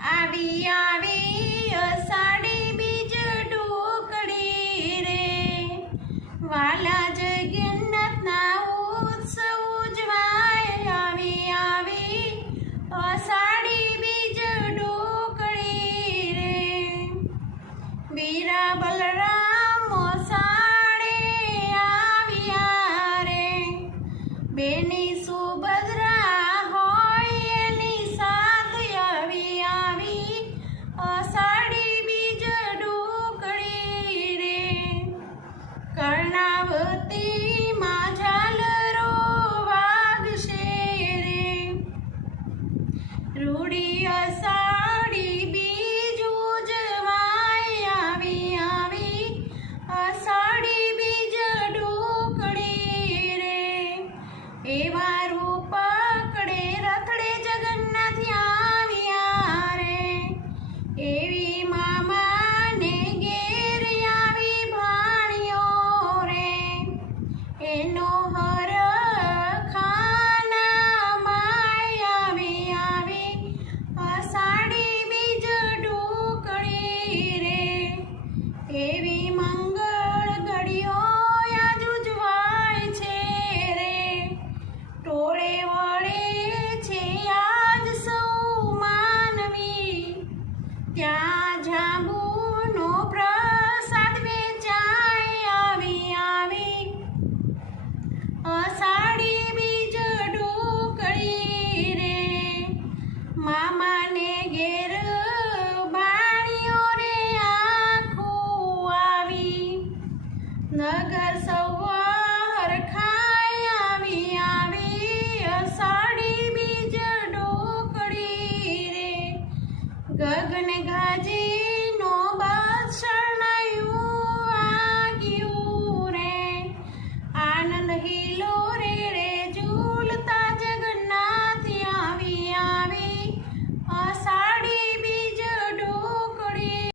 આવી આવી અષાઢી બીજ ઢોકળી રે. વાલા જગન્નાથના ઉત્સવ ઉજવાય. આવી આવી અષાઢી બીજ ઢોકળી રે. વીરા બલરામ સાડે આવ્યા રે. બેની સુભદ્રા હોય એવા પકડે રથડે જગન્નાથ આવ્યા રે. એવી મામાને ઘેર આવી ભાણ્યો રે. એનો હર ને ગાજી નો ગાજીનો બાદશાહ